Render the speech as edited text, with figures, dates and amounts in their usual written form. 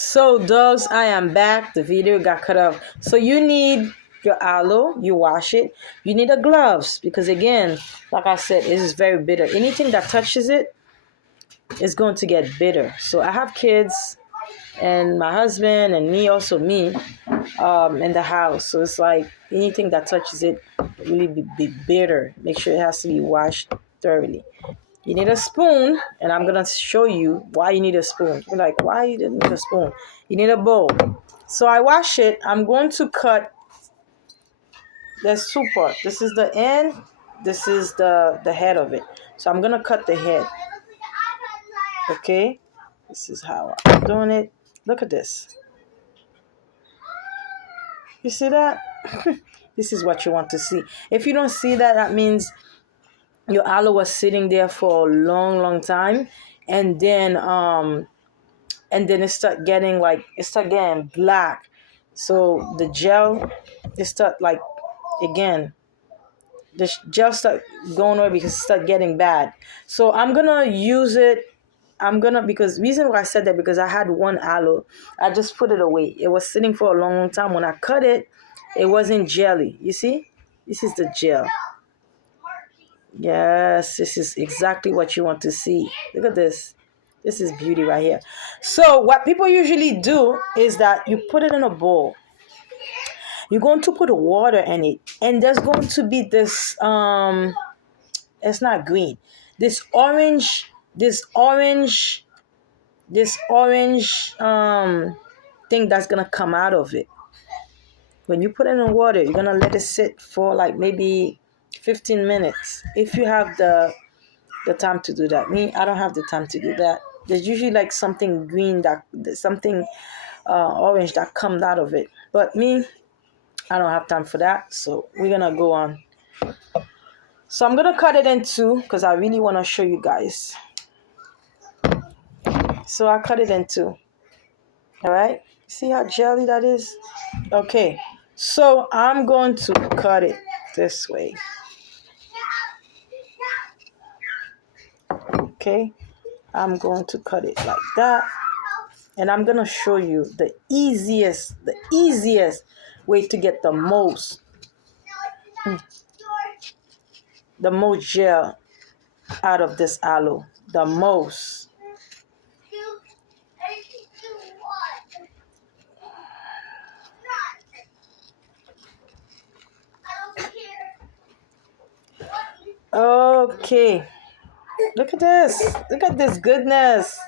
So dogs, I am back. The video got cut off. So you need your aloe, you wash it. You need a gloves because again, like I said, it is very bitter. Anything that touches it is going to get bitter. So I have kids and my husband and me in the house. So it's like anything that touches it really be bitter. Make sure it has to be washed thoroughly. You need a spoon, and I'm gonna show you why you need a spoon. You're like, why you didn't need a spoon? You need a bowl. So I wash it. I'm going to cut. There's two parts. This is the end. This is the head of it. So I'm gonna cut the head. Okay. This is how I'm doing it. Look at this. You see that? This is what you want to see. If you don't see that, that means your aloe was sitting there for a long time, and then it start getting black. So the gel, it start like again. The gel start going away because it start getting bad. So I'm gonna use it. Because reason why I said that because I had one aloe. I just put it away. It was sitting for a long time. When I cut it, it wasn't jelly. You see? This is the gel. Yes, this is exactly what you want to see. Look at this. This is beauty right here. So what people usually do is that you put it in a bowl. You're going to put water in it. And there's going to be this, it's not green. This orange thing that's going to come out of it. When you put it in water, you're going to let it sit for like maybe 15 minutes. If you have the time to do that. Me, I don't have the time to do that. There's usually like something green orange that comes out of it. But me, I don't have time for that. So we're going to go on. So I'm going to cut it in two because I really want to show you guys. So I cut it in two. All right. See how jelly that is? Okay. So I'm going to cut it this way. Okay. I'm going to cut it like that. And I'm going to show you the easiest way to get the most gel out of this aloe. The most. Okay. Look at this. Look at this goodness.